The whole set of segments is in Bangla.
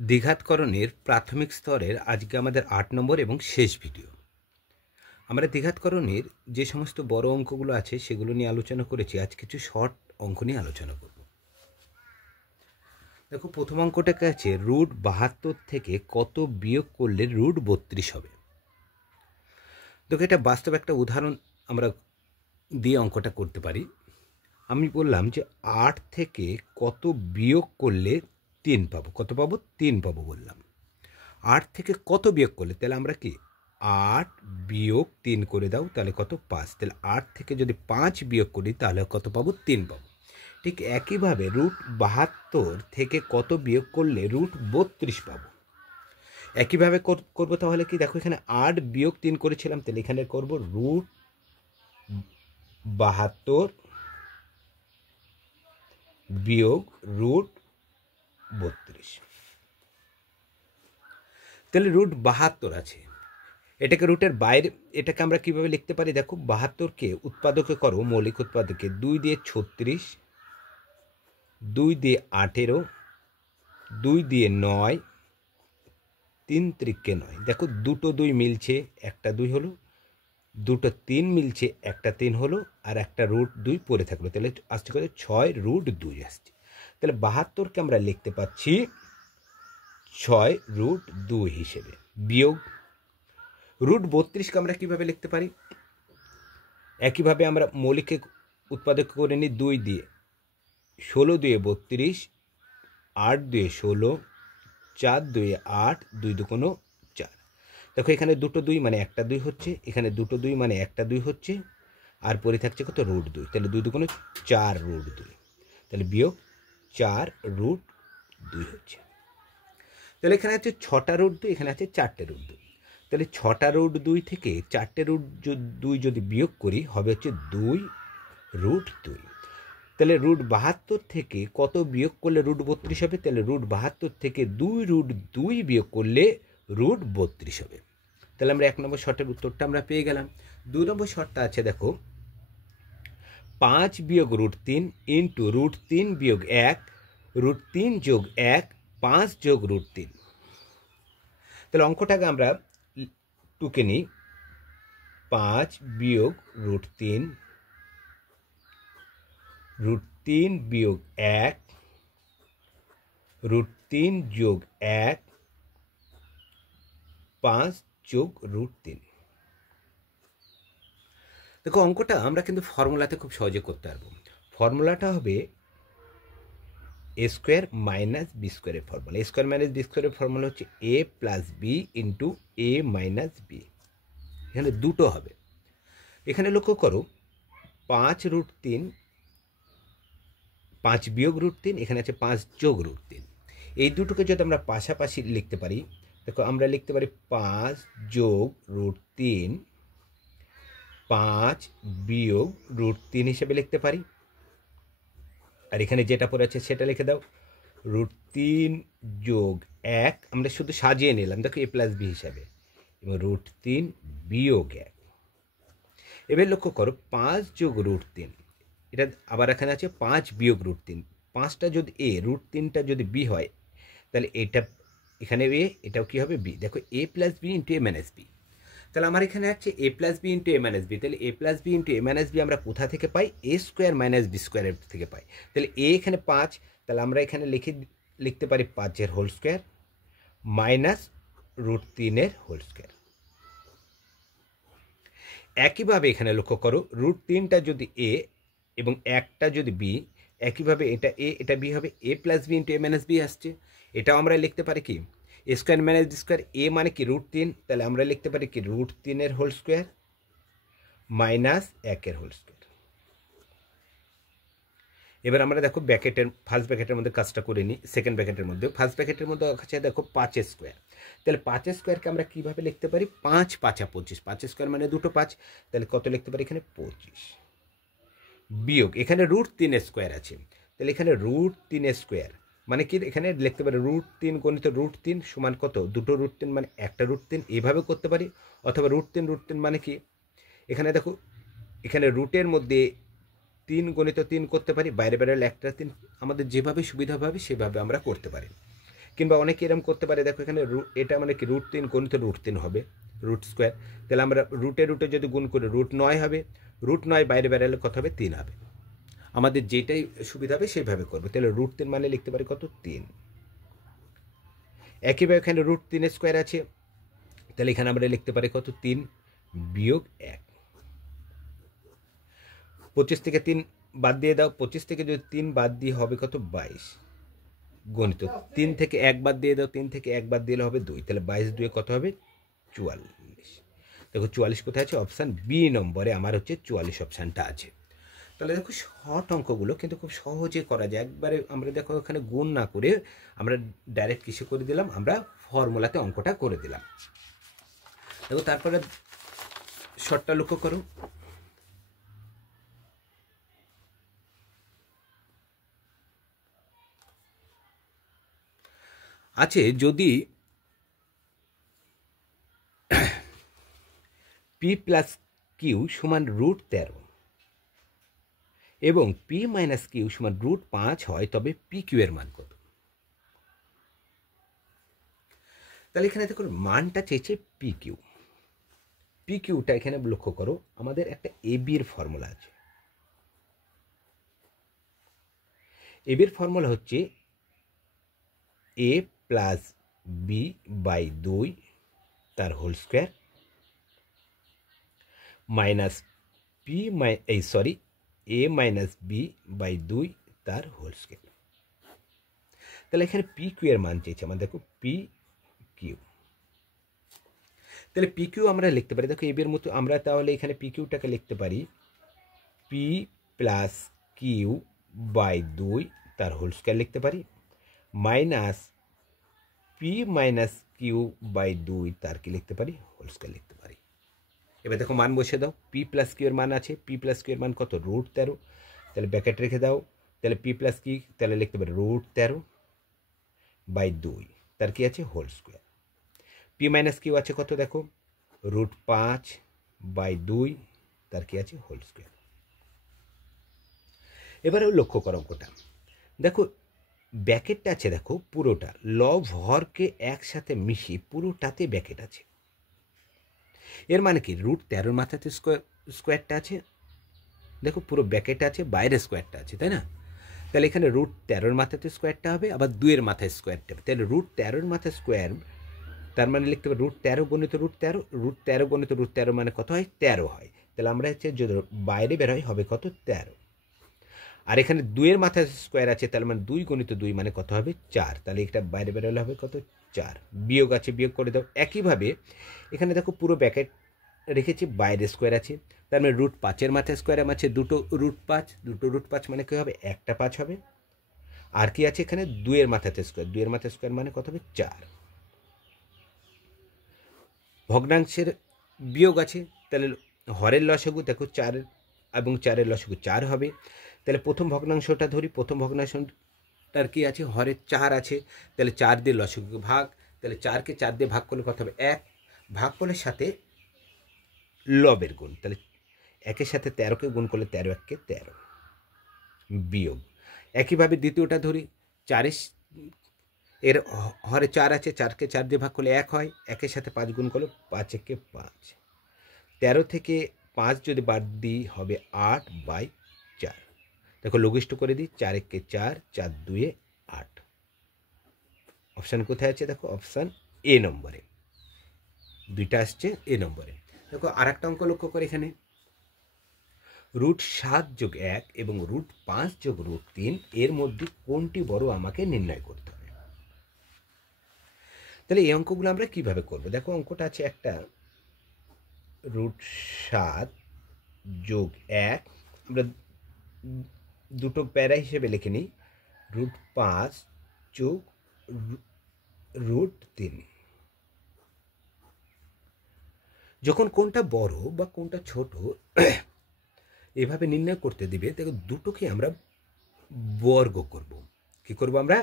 দ্বিঘাতকরণের প্রাথমিক স্তরের আজকে আমাদের ৮ নম্বর এবং শেষ ভিডিও। আমরা দ্বিঘাতকরণের যে সমস্ত বড় অঙ্কগুলো আছে সেগুলো নিয়ে আলোচনা করেছি। আজ কিছু শর্ট অঙ্ক নিয়ে আলোচনা করব। দেখো, প্রথম অঙ্কটাকে আছে √৭২ থেকে কত বিয়োগ করলে √৩২ হবে। দেখো, এটা বাস্তব একটা উদাহরণ আমরা দিয়ে অঙ্কটা করতে পারি। আমি বললাম যে ৮ থেকে কত বিয়োগ করলে ৩ পাবো। কত পাবো? ৩ পাবো বললাম। ৮ থেকে কত বিয়োগ করলে, তাহলে আমরা কি ৮ বিয়োগ ৩ করে দাও, তাহলে কত? ৫। তাহলে ৮ থেকে যদি ৫ বিয়োগ করি তাহলে কত পাবো? ৩ পাবো। ঠিক একইভাবে √৭২ থেকে কত বিয়োগ করলে √৩২ পাবো। একইভাবে করবো। তাহলে কি দেখো, এখানে ৮ বিয়োগ ৩ করেছিলাম, তাহলে এখানে করবো √৭২ বিয়োগ √৩২। তাহলে √৭২ আছে, এটাকে রুটের বাইরে, এটাকে আমরা কিভাবে লিখতে পারি? দেখো, ৭২কে উৎপাদকে করো, মৌলিক উৎপাদকে ২ দিয়ে ৩৬, ২ দিয়ে ১৮, ২ দিয়ে ৯, ৩ × ৯। দেখো, দুটো ২ মিলছে, একটা ২ হলো, দুটো ৩ মিলছে, একটা ৩ হলো, আর একটা √২ পড়ে থাকলো। তাহলে আসছে কত? ৬√২ আসছে। তাহলে ৭২কে আমরা লিখতে পাচ্ছি ৬√২ হিসেবে। বিয়োগ √৩২কে আমরা কীভাবে লিখতে পারি? একইভাবে আমরা মৌলিক উৎপাদক করে নিই ২ দিয়ে, ১৬ দিয়ে ৩২, ৮ দিয়ে ১৬, ৪ দিয়ে ৮, ২ দুগুণ ৪। দেখো, এখানে দুটো ২ মানে একটা ২ হচ্ছে, এখানে দুটো ২ মানে একটা ২ হচ্ছে, আর পরে থাকছে কত? √২। তাহলে ২ দুগুণ ৪√২। তাহলে বিয়োগ 4√2 হচ্ছে। তাহলে এখানে আছে ৬টা √২, এখানে আছে 4টে √২। তাহলে ৬টা √২ থেকে 4টে √২ যদি বিয়োগ করি হবে হচ্ছে 2√2। তাহলে √৭২ থেকে কত বিয়োগ করলে √৩২ হবে? তাহলে √৭২ থেকে 2√2 বিয়োগ করলে √৩২ হবে। তাহলে আমরা ১ নম্বর শর্টের উত্তরটা আমরা পেয়ে গেলাম। ২ নম্বর শর্টটা আছে, দেখো, ৫ বিয়োগ √৩ ইন্টু √৩ বিয়োগ ১, √৩ যোগ ১, ৫ যোগ √৩। তাহলে অঙ্কটাকে আমরা টুকে নিই। ৫ বিয়োগ √৩, √৩ বিয়োগ ১, √৩ যোগ ১, ৫ যোগ √৩। দেখো, অঙ্কটা আমরা কিন্তু ফর্মুলাতে খুব সহজে করতে পারবো। ফর্মুলাটা হবে a² - b² এর ফর্মুলা। a² - b² এর ফর্মুলা হচ্ছে a + b into a - b। এখানে দুটো হবে। এখানে লক্ষ্য করো, 5√3, ৫ বিয়োগ √৩, এখানে আছে ৫ যোগ √৩। এই দুটোকে যদি আমরা পাশাপাশি লিখতে পারি, দেখো, আমরা লিখতে পারি ৫ যোগ √৩, ৫ বিয়োগ √৩ হিসেবে লিখতে পারি। আর এখানে যেটা পড়ে আছে সেটা লিখে দাও, √৩ যোগ ১, আমরা শুধু সাজিয়ে নিলাম, দেখো, a + b হিসাবে, এবং √৩ বিয়োগ ১। এবার লক্ষ্য করো, ৫ যোগ √৩, এটা আবার এখানে আছে ৫ বিয়োগ √৩। ৫টা যদি a, √৩টা যদি b হয়, তাহলে এটা এখানে a, এটাও কি হবে? b। দেখো, a + b into a - b। তাহলে আমার এখানে আছে a + b into a - b। তাহলে a + b into a - b আমরা কোথা থেকে পাই? a² - b² এর থেকে পাই। তাহলে a এখানে ৫, তাহলে আমরা এখানে লিখতে পারি ৫-এর হোল স্কোয়ার মাইনাস √৩-এর হোল স্কোয়ার। একইভাবে এখানে লক্ষ্য করো, √৩টা যদি a এবং ১টা যদি b, একইভাবে এটা a, এটা b হবে, a + b into a - b আসছে। এটাও আমরা লিখতে পারি কি? a² - b², a মানে কি? √৩, তাহলে আমরা লিখতে পারি কি? √৩-এর হোল স্কোয়ার মাইনাস ১-এর হোল স্কোয়ার। এবার আমরা দেখো, ব্র্যাকেটের ফার্স্ট ব্র্যাকেটের মধ্যে কাজটা করে নিই। সেকেন্ড ব্র্যাকেটের মধ্যে, ফার্স্ট ব্র্যাকেটের মধ্যে আছে, দেখো, ৫-এর স্কোয়ার। তাহলে ৫-এর স্কোয়ারকে আমরা কীভাবে লিখতে পারি? ৫ × ৫ = ২৫। ৫-এর স্কোয়ার মানে দুটো ৫, তাহলে কত লিখতে পারি? এখানে ২৫ বিয়োগ, এখানে √৩-এর স্কোয়ার আছে, তাহলে এখানে √৩-এর স্কোয়ার মানে কি? এখানে লিখতে পারি √৩ গণিত √৩ সমান কত? দুটো √৩ মানে একটা √৩, এইভাবে করতে পারি। অথবা √৩ মানে কি? এখানে দেখো, এখানে রুটের মধ্যে ৩ গণিত ৩ করতে পারি, বাইরে বাইরে একটা ৩, আমাদের যেভাবে সুবিধা হবে সেভাবে আমরা করতে পারি। কিংবা অনেকে এরকম করতে পারে, দেখো এখানে এটা মানে কি √3 গণিত √3 হবে, √²। তাহলে আমরা রুটে রুটে যদি গুণ করি √9 হবে, √9 বাইরে বেরালে কত হবে? 3 হবে। আমাদের যেটাই সুবিধা হবে সেইভাবে করবো। তাহলে √3 মানে লিখতে পারি কত? 3। একইভাবে এখানে √3² আছে, তাহলে এখানে আমরা লিখতে পারি কত? 3 বিয়োগ 1। 25 থেকে 3 বাদ দিয়ে দাও, 25 থেকে যদি 3 বাদ দিয়ে হবে কত? 22 গণিত। 3 থেকে 1 বাদ দিয়ে দাও, 3 থেকে 1 বাদ দিলে হবে 2, তাহলে 22 2 কত হবে? 44। দেখো 44 কোথায় আছে? অপশান বি নম্বরে আমার হচ্ছে 44 অপশানটা আছে। তাহলে দেখো শর্ট অঙ্কগুলো কিন্তু খুব সহজে করা যায়। একবারে আমরা দেখো এখানে গুণ না করে আমরা ডাইরেক্ট কিসে করে দিলাম? আমরা ফর্মুলাতে অঙ্কটা করে দিলাম। দেখো তারপরে শর্টটা লক্ষ্য করো, আছে যদি পি প্লাস কিউ সমান √13 এবং পি মাইনাস কিউ সমান √5 হয়, তবে পি কিউ এর মান কত? তাহলে এখানে দেখো মানটা চেয়েছে পি কিউ। পি কিউটা এখানে লক্ষ্য করো, আমাদের একটা এ বির ফর্মুলা আছে। এ বির ফর্মুলা হচ্ছে এ প্লাস বি বাই 2 তার whole square minus A minus B by 2 তার হোল স্কোয়ার। তাহলে এখানে পি কিউ এর মান চেয়েছে আমাদের, দেখো পি কিউ। তাহলে পি কিউ আমরা লিখতে পারি, দেখো এর মতো আমরা তাহলে এখানে পি কিউটাকে লিখতে পারি পি প্লাস কিউ বাই 2 তার হোল স্কোয়ার লিখতে পারি, minus P minus Q by 2 তার কি লিখতে পারি? হোল স্কোয়ার লিখতে পারি। এবার দেখো মান বসে দাও, পি প্লাস কিউ এর মান আছে, পি প্লাস কিউ এর মান কত? √13। তাহলে ব্র্যাকেট রেখে দাও, তাহলে পি প্লাস কি, তাহলে লিখতে পারি √13 বাই 2 তার কি আছে? Whole square. P minus Q আছে কত? দেখো √5 বাই 2 তার কি আছে? Whole square. এবারে লক্ষ্য করো অঙ্কটা, দেখো ব্যাকেটটা আছে, দেখো পুরোটা লব হরকে একসাথে মিশিয়ে পুরোটাতে ব্যাকেট আছে। এর মানে কি √13 মাথাতে স্কোয়ারটা আছে, দেখো পুরো ব্যাকেট আছে, বাইরে স্কোয়ারটা আছে, তাই না? তাহলে এখানে √13 মাথাতে স্কোয়ারটা হবে, আবার 2 এর মাথায় স্কোয়ারটা হবে। তাহলে √13 মাথায় স্কোয়ার, তার মানে লিখতে পারি √13 গণিত √13, √13 গণিত √13 মানে কত হয়? 13 হয়। তাহলে আমরা হচ্ছে যদি বাইরে বের হয় হবে কত? 13। আর এখানে 2 এর মাথায় স্কোয়ার আছে, তাহলে মানে 2 গণিত 2 মানে কত হবে? 4। তাহলে এটা বাইরে বেরোলে হবে কত? 4। বিয়োগ আছে, বিয়োগ করে দাও। একইভাবে এখানে দেখো পুরো ব্যাকেট রেখেছি, বাইরে স্কোয়ার আছে, তার মানে √5 এর মাথায় স্কোয়ার আছে দুটো √5 মানে কি হবে? একটা 5 হবে। আর কি আছে এখানে? 2 এর মাথাতে স্কোয়ার, 2 এর মাথায় স্কোয়ার মানে কত হবে? 4। ভগ্নাংশের বিয়োগ আছে, তাহলে হরের লসাগু দেখো 4 এবং 4-এর লসাগু 4 হবে। তাহলে প্রথম ভগ্নাংশটা ধরি, প্রথম ভগ্নাংশটার কি আছে? হরে 4 আছে, তাহলে 4 দিয়ে লসাগু ভাগ, তাহলে 4কে 4 দিয়ে ভাগ করলে কত হবে? 1। ভাগফলের সাথে লবের গুণ, তাহলে 1-এর সাথে 13কে গুণ করলে 13 1-কে 13 বিয়োগ। একইভাবে দ্বিতীয়টা ধরি, 4 এর হরে 4 আছে, 4কে 4 দিয়ে ভাগ করলে 1 হয়, 1-এর সাথে 5 গুণ করলে 5 1-কে 5। 13 থেকে 5 যদি বাদ দিই হবে 8/4। দেখো লঘিষ্ঠ করে দিই, 4 1-কে 4, 4 2-এ 8। অপশান কোথায় আছে? দেখো অপশান এ নম্বরে, দুইটা আসছে এ নম্বরে। দেখো আর একটা অঙ্ক লক্ষ্য করে, এখানে √7 যোগ 1 এবং √5 যোগ √3 এর মধ্যে কোনটি বড় আমাকে নির্ণয় করতে হবে। তাহলে এই অঙ্কগুলো আমরা কিভাবে করব? দেখো অঙ্কটা আছে একটা √7 যোগ 1, আমরা দুটো প্যারা হিসেবে লিখে নিই, √5 যোগ √3। যখন কোনটা বড় বা কোনটা ছোট এভাবে নির্ণয় করতে দিবে, দেখো দুটোকে আমরা বর্গ করব। কি করব আমরা?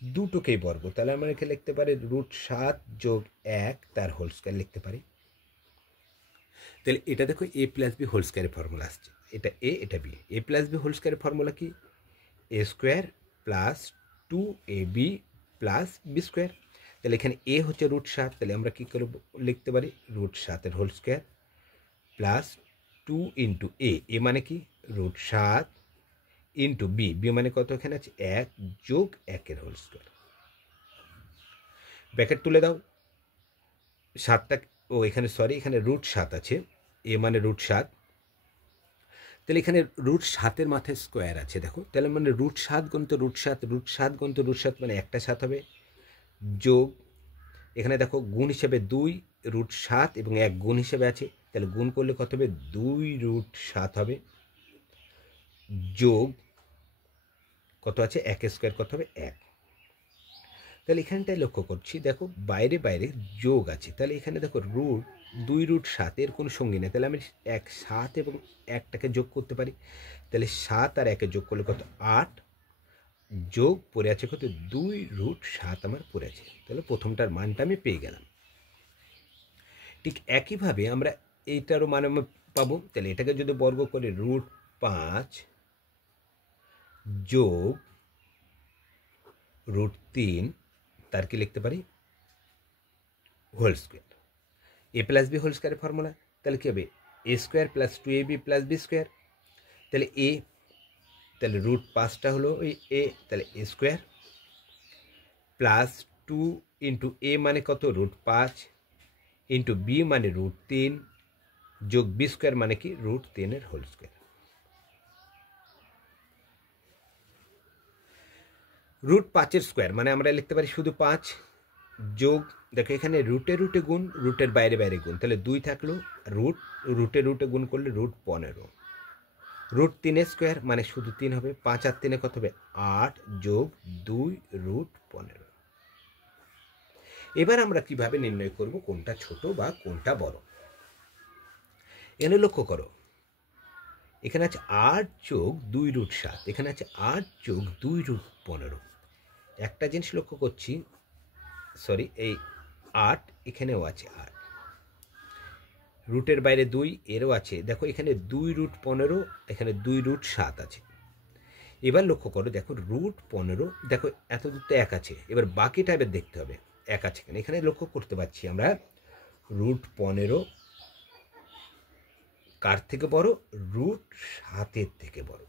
দুটোকেই বর্গ। তাহলে আমরা এখানে লিখতে পারি √7 যোগ 1 তার হোল স্কোয়ার লিখতে পারি। তাহলে এটা দেখো a প্লাস বি হোল স্কোয়ারের ফর্মুলা আসছে, এটা এ এটা B. a plus B whole স্কোয়ারের ফর্মুলা কি? a² plus 2ab plus b square. তাহলে এখানে এ হচ্ছে √7, তাহলে আমরা কী করে লিখতে পারি √7 whole square plus 2 into a মানে কি √7 ইন্টু বি মানে কত এখানে আছে 1 যোগ 1 হোল স্কোয়ার। ব্র্যাকেট তুলে দাও, 7টা এখানে সরি এখানে √7 আছে, এ মানে √7, তাহলে এখানে √7 মাথায় স্কোয়ার আছে দেখো, তাহলে মানে √7 গুণিত √7, √7 গুণিত √7 মানে একটা 7 হবে, যোগ এখানে দেখো গুণ হিসেবে 2 √7 এবং 1 গুণ হিসেবে আছে, তাহলে গুণ করলে কত হবে 2√7 হবে, যোগ কত আছে 1 স্কোয়ার কত হবে 1। তাহলে এখানটায় লক্ষ্য করছি দেখো বাইরে বাইরে যোগ আছে, তাহলে এখানে দেখো √2 √7 কোনো সঙ্গী নেই, তাহলে আমি 7 এবং 1টাকে যোগ করতে পারি, তাহলে 7 আর 1 যোগ করলে কত 8, যোগ পড়ে আছে কত 2√7 আমার পড়ে আছে, তাহলে প্রথমটার মানটা আমি পেয়ে গেলাম। ঠিক একইভাবে আমরা এইটারও মান আমি পাবো, তাহলে এটাকে যদি বর্গ করে √5 যোগ √3 তার কি লিখতে পারি whole square, a plus B whole স্কোয়ারের ফর্মুলা, তাহলে কী হবে a square plus 2ab plus b square, তাহলে এ তাহলে √5টা হলো ওই এ, তাহলে a square plus 2 into a মানে কত √5 ইন্টু বি মানে √3 যোগ বি স্কোয়ার মানে কি √3 হোল স্কোয়ার। √5 স্কোয়ার মানে আমরা লিখতে পারি শুধু 5, যোগ দেখো এখানে রুটে রুটে গুণ, রুটের বাইরে বাইরে গুণ, তাহলে 2 থাকলো, রুটে রুটে গুণ করলে √15, √3 স্কোয়ার মানে শুধু 3 হবে, 5 আর 3 কত হবে 8 যোগ 2 √15। এবার আমরা কিভাবে নির্ণয় করব কোনটা ছোট বা কোনটা বড়। এখানে লক্ষ্য করো এখানে আছে 8 যোগ 2√7, এখানে আছে 8 যোগ 2√15। একটা জিনিস লক্ষ্য করছি, সরি এই 8 এখানেও আছে 8, রুটের বাইরে 2 এরও আছে, দেখো এখানে 2√15 এখানে 2√7 আছে। এবার লক্ষ্য করো দেখো √15 দেখো এত দূর তো 1 আছে, এবার বাকিটা এবার দেখতে হবে 1 আছে কেন, এখানে লক্ষ্য করতে পারছি আমরা √15 কার থেকে বড় √7 থেকে বড়,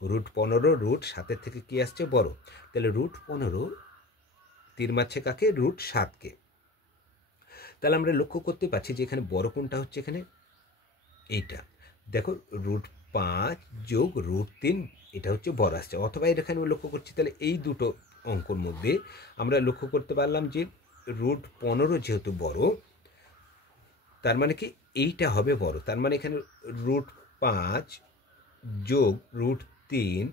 √15 √7 থেকে কি আসছে বড়, তাহলে √15 তীর মারছে কাকে √7কে, তাহলে আমরা লক্ষ্য করতে পারছি যে এখানে বড় কোনটা হচ্ছে এখানে এইটা, দেখো √5 যোগ √3 এটা হচ্ছে বড় আসছে, অথবা এখানে লক্ষ্য করছি তাহলে এই দুটো অঙ্কর মধ্যে আমরা লক্ষ্য করতে পারলাম যে √15 যেহেতু বড় তার মানে কি এইটা হবে বড়, তার মানে এখানে √5 যোগ √3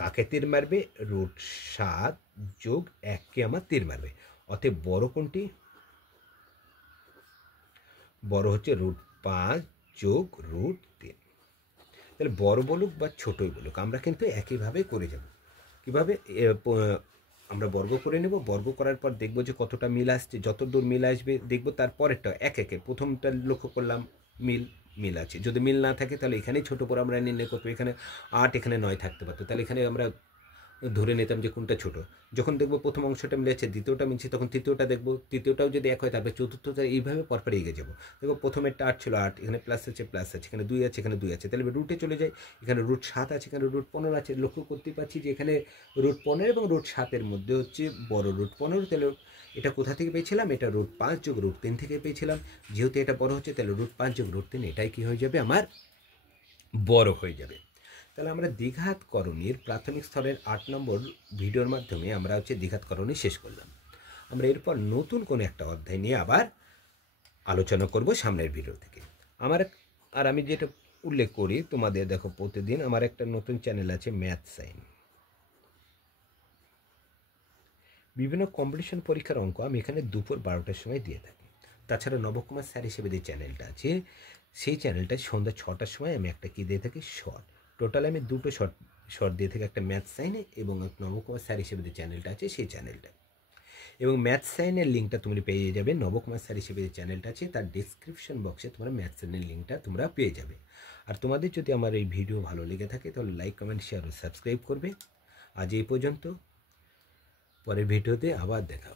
কাকে তীর মারবে √7 যোগ 1কে আমার তীর মারবে, অতএব বড় কোনটি বড় হচ্ছে √5 যোগ √3। তাহলে বড় বলুক বা ছোটই বলুক আমরা কিন্তু একইভাবে করে যাব। কীভাবে আমরা বর্গ করে নেব, বর্গ করার পর দেখব যে কতটা মিল আসছে, যত দূর মিল আসবে দেখব তারপরেরটা এক একে, প্রথমটা লক্ষ্য করলাম মিল আছে, যদি মিল না থাকে তাহলে এখানেই ছোটো বড় আমরা নির্ণয় করবো, এখানে 8 এখানে 9 থাকতে পারতো, তাহলে এখানে আমরা ধরে নিতাম যে কোনটা ছোট, যখন দেখবো প্রথম অংশটা মিলেছে দ্বিতীয়টা মিলছে তখন তৃতীয়টা দেখবো, তৃতীয়টাও যদি 1 হয় তারপরে চতুর্থটা, এইভাবে পরপর এগিয়ে যাবো। দেখো প্রথমেরটা 8 ছিল 8, এখানে প্লাস আছে এখানে 2 আছে এখানে 2 আছে, তাহলে রুটে চলে যায়, এখানে √7 আছে এখানে √15 আছে, লক্ষ্য করতে পারছি যে এখানে √15 এবং √7 মধ্যে হচ্ছে বড় √15, তাহলে এটা কোথা থেকে পেয়েছিলাম, এটা √5 যোগ √3 থেকে পেয়েছিলাম, যেহেতু এটা বড় হচ্ছে তাহলে √5 যোগ √3 এটাই কি হয়ে যাবে আমার বড় হয়ে যাবে। তাহলে আমরা দ্বিঘাতকরণীর প্রাথমিক স্তরের 8 নম্বর ভিডিওর মাধ্যমে আমরা হচ্ছে দ্বিঘাতকরণী শেষ করলাম। আমরা এরপর নতুন কোনো একটা অধ্যায় নিয়ে আবার আলোচনা করব সামনের ভিডিও থেকে। আমি যেটা উল্লেখ করি তোমাদের, দেখো প্রতিদিন আমার একটা নতুন চ্যানেল আছে ম্যাথ সাইন, বিভিন্ন কম্পিটিশন পরীক্ষার অঙ্ক আমি এখানে দুপুর 12টার সময় দিয়ে থাকি। তাছাড়া নবকুমার স্যার হিসেবে যে চ্যানেলটা আছে সেই চ্যানেলটায় সন্ধ্যা 6টার সময় আমি একটা কি দিয়ে থাকি শর্ট, টোটাল আমি দুটো শর্ট দিয়ে থাকি, একটা ম্যাথ সাইনে এবং নবকুমার স্যার হিসেবে যে চ্যানেলটা আছে সেই চ্যানেলটা। এবং ম্যাথ সাইনের লিঙ্কটা তুমি পেয়ে যাবে, নবকুমার স্যার হিসেবে যে চ্যানেলটা আছে তার ডিসক্রিপশন বক্সে তোমরা ম্যাথ সাইনের লিঙ্কটা তোমরা পেয়ে যাবে। আর তোমাদের যদি আমার এই ভিডিও ভালো লেগে থাকে তাহলে লাইক কমেন্ট শেয়ার ও সাবস্ক্রাইব করবে। আজ এই পর্যন্ত, পরের ভিডিওতে আবার দেখা হবে।